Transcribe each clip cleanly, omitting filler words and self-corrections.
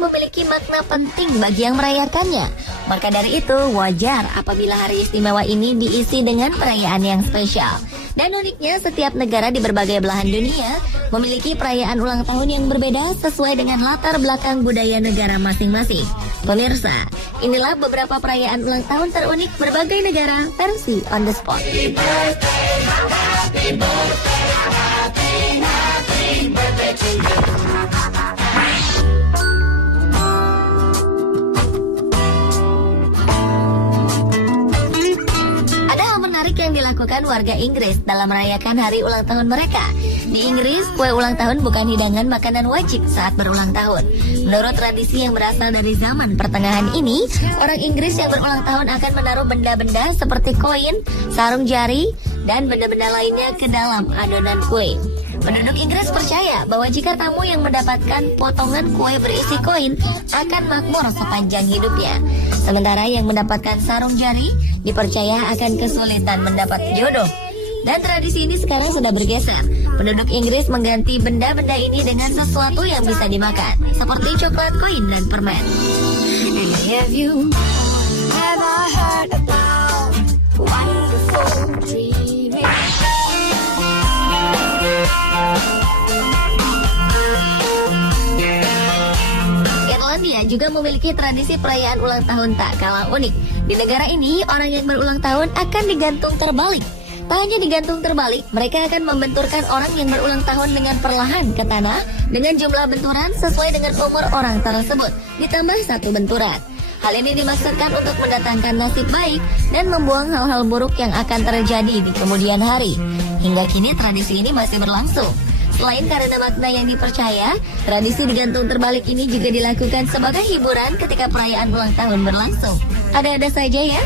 memiliki makna penting bagi yang merayakannya. Maka dari itu, wajar apabila hari istimewa ini diisi dengan perayaan yang spesial. Dan uniknya, setiap negara di berbagai belahan dunia memiliki perayaan ulang tahun yang berbeda sesuai dengan latar belakang budaya negara masing-masing. Pemirsa, inilah beberapa perayaan ulang tahun terunik berbagai negara versi On The Spot. Happy birthday, happy birthday, happy birthday to you. Yang dilakukan warga Inggris dalam merayakan hari ulang tahun mereka. Di Inggris, kue ulang tahun bukan hidangan makanan wajib saat berulang tahun. Menurut tradisi yang berasal dari zaman pertengahan ini, orang Inggris yang berulang tahun akan menaruh benda-benda seperti koin, sarung jari, dan benda-benda lainnya ke dalam adonan kue. Penduduk Inggris percaya bahwa jika tamu yang mendapatkan potongan kue berisi koin akan makmur sepanjang hidupnya. Sementara yang mendapatkan sarung jari dipercaya akan kesulitan mendapat jodoh. Dan tradisi ini sekarang sudah bergeser. Penduduk Inggris mengganti benda-benda ini dengan sesuatu yang bisa dimakan, seperti coklat, koin, dan permen. Have you ever heard about wonderful dreaming? Irlandia juga memiliki tradisi perayaan ulang tahun tak kalah unik. Di negara ini, orang yang berulang tahun akan digantung terbalik. Tak hanya digantung terbalik, mereka akan membenturkan orang yang berulang tahun dengan perlahan ke tanah dengan jumlah benturan sesuai dengan umur orang tersebut, ditambah satu benturan. Hal ini dimaksudkan untuk mendatangkan nasib baik dan membuang hal-hal buruk yang akan terjadi di kemudian hari. Hingga kini tradisi ini masih berlangsung. Selain karena makna yang dipercaya, tradisi digantung terbalik ini juga dilakukan sebagai hiburan ketika perayaan ulang tahun berlangsung. Ada-ada saja ya.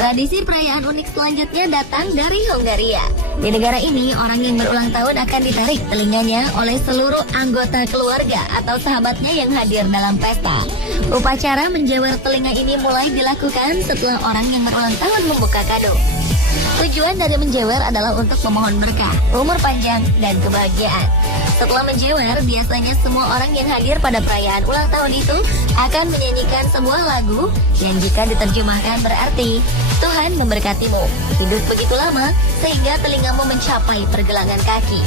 Tradisi perayaan unik selanjutnya datang dari Hungaria. Di negara ini, orang yang berulang tahun akan ditarik telinganya oleh seluruh anggota keluarga atau sahabatnya yang hadir dalam pesta. Upacara menjewer telinga ini mulai dilakukan setelah orang yang berulang tahun membuka kado. Tujuan dari menjewer adalah untuk memohon berkah, umur panjang, dan kebahagiaan. Setelah menjewer, biasanya semua orang yang hadir pada perayaan ulang tahun itu akan menyanyikan sebuah lagu yang jika diterjemahkan berarti, Tuhan memberkatimu, hidup begitu lama sehingga telingamu mencapai pergelangan kaki.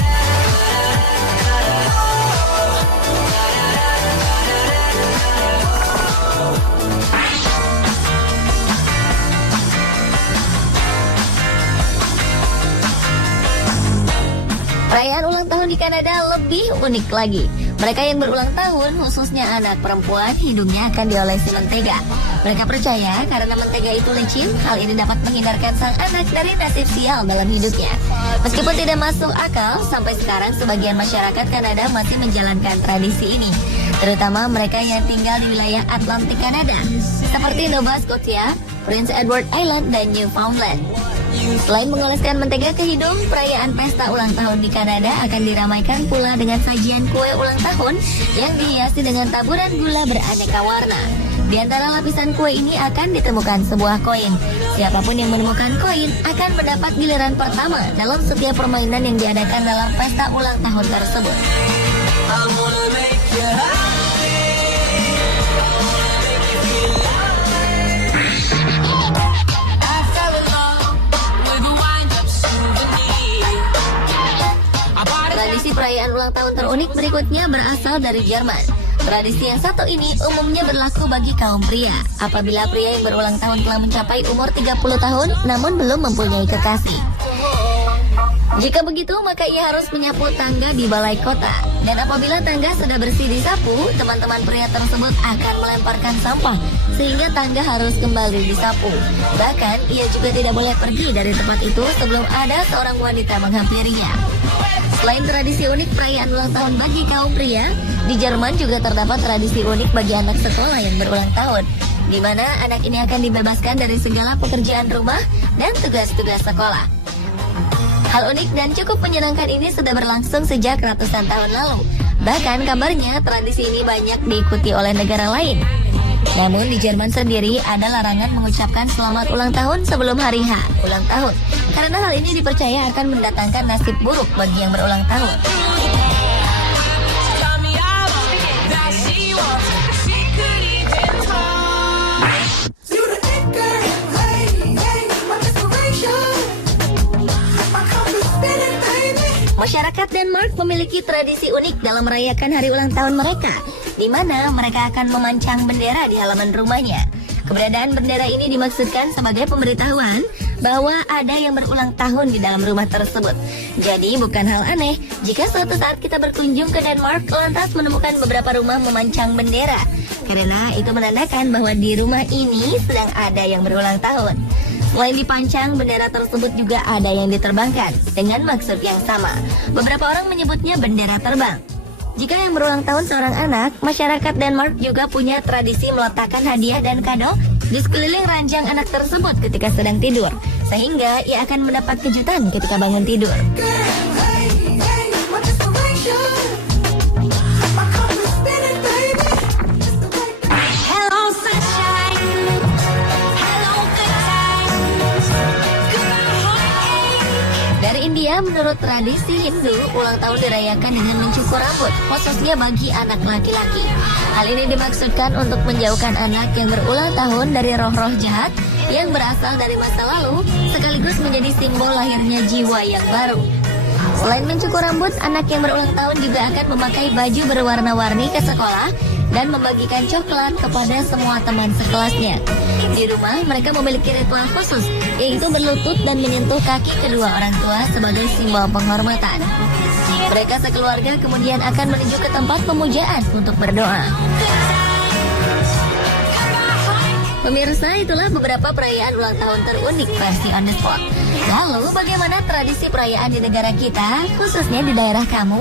Perayaan ulang tahun di Kanada lebih unik lagi. Mereka yang berulang tahun, khususnya anak perempuan, hidungnya akan diolesi mentega. Mereka percaya karena mentega itu licin, hal ini dapat menghindarkan sang anak dari nasib sial dalam hidupnya. Meskipun tidak masuk akal, sampai sekarang sebagian masyarakat Kanada masih menjalankan tradisi ini. Terutama mereka yang tinggal di wilayah Atlantik Kanada, seperti Nova Scotia, Prince Edward Island, dan Newfoundland. Selain mengoleskan mentega ke hidung, perayaan pesta ulang tahun di Kanada akan diramaikan pula dengan sajian kue ulang tahun yang dihiasi dengan taburan gula beraneka warna. Di antara lapisan kue ini akan ditemukan sebuah koin. Siapapun yang menemukan koin akan mendapat giliran pertama dalam setiap permainan yang diadakan dalam pesta ulang tahun tersebut. Tradisi perayaan ulang tahun terunik berikutnya berasal dari Jerman. Tradisi yang satu ini umumnya berlaku bagi kaum pria. Apabila pria yang berulang tahun telah mencapai umur 30 tahun namun belum mempunyai kekasih. Jika begitu, maka ia harus menyapu tangga di balai kota. Dan apabila tangga sudah bersih disapu, teman-teman pria tersebut akan melemparkan sampah sehingga tangga harus kembali disapu. Bahkan, ia juga tidak boleh pergi dari tempat itu sebelum ada seorang wanita menghampirinya. Selain tradisi unik perayaan ulang tahun bagi kaum pria, di Jerman juga terdapat tradisi unik bagi anak sekolah yang berulang tahun, di mana anak ini akan dibebaskan dari segala pekerjaan rumah dan tugas-tugas sekolah. Hal unik dan cukup menyenangkan ini sudah berlangsung sejak ratusan tahun lalu. Bahkan kabarnya tradisi ini banyak diikuti oleh negara lain. Namun di Jerman sendiri ada larangan mengucapkan selamat ulang tahun sebelum hari H, ulang tahun. Karena hal ini dipercaya akan mendatangkan nasib buruk bagi yang berulang tahun. Masyarakat Denmark memiliki tradisi unik dalam merayakan hari ulang tahun mereka, di mana mereka akan memancang bendera di halaman rumahnya. Keberadaan bendera ini dimaksudkan sebagai pemberitahuan bahwa ada yang berulang tahun di dalam rumah tersebut. Jadi bukan hal aneh jika suatu saat kita berkunjung ke Denmark lantas menemukan beberapa rumah memancang bendera, karena itu menandakan bahwa di rumah ini sedang ada yang berulang tahun. Selain dipancang, bendera tersebut juga ada yang diterbangkan dengan maksud yang sama. Beberapa orang menyebutnya bendera terbang. Jika yang berulang tahun seorang anak, masyarakat Denmark juga punya tradisi meletakkan hadiah dan kado di sekeliling ranjang anak tersebut ketika sedang tidur, sehingga ia akan mendapat kejutan ketika bangun tidur. India, menurut tradisi Hindu, ulang tahun dirayakan dengan mencukur rambut, khususnya bagi anak laki-laki. Hal ini dimaksudkan untuk menjauhkan anak yang berulang tahun dari roh-roh jahat yang berasal dari masa lalu, sekaligus menjadi simbol lahirnya jiwa yang baru. Selain mencukur rambut, anak yang berulang tahun juga akan memakai baju berwarna-warni ke sekolah dan membagikan coklat kepada semua teman sekelasnya. Di rumah, mereka memiliki ritual khusus, yaitu berlutut dan menyentuh kaki kedua orang tua sebagai simbol penghormatan. Mereka sekeluarga kemudian akan menuju ke tempat pemujaan untuk berdoa. Pemirsa, itulah beberapa perayaan ulang tahun terunik versi On The Spot. Lalu, bagaimana tradisi perayaan di negara kita, khususnya di daerah kamu?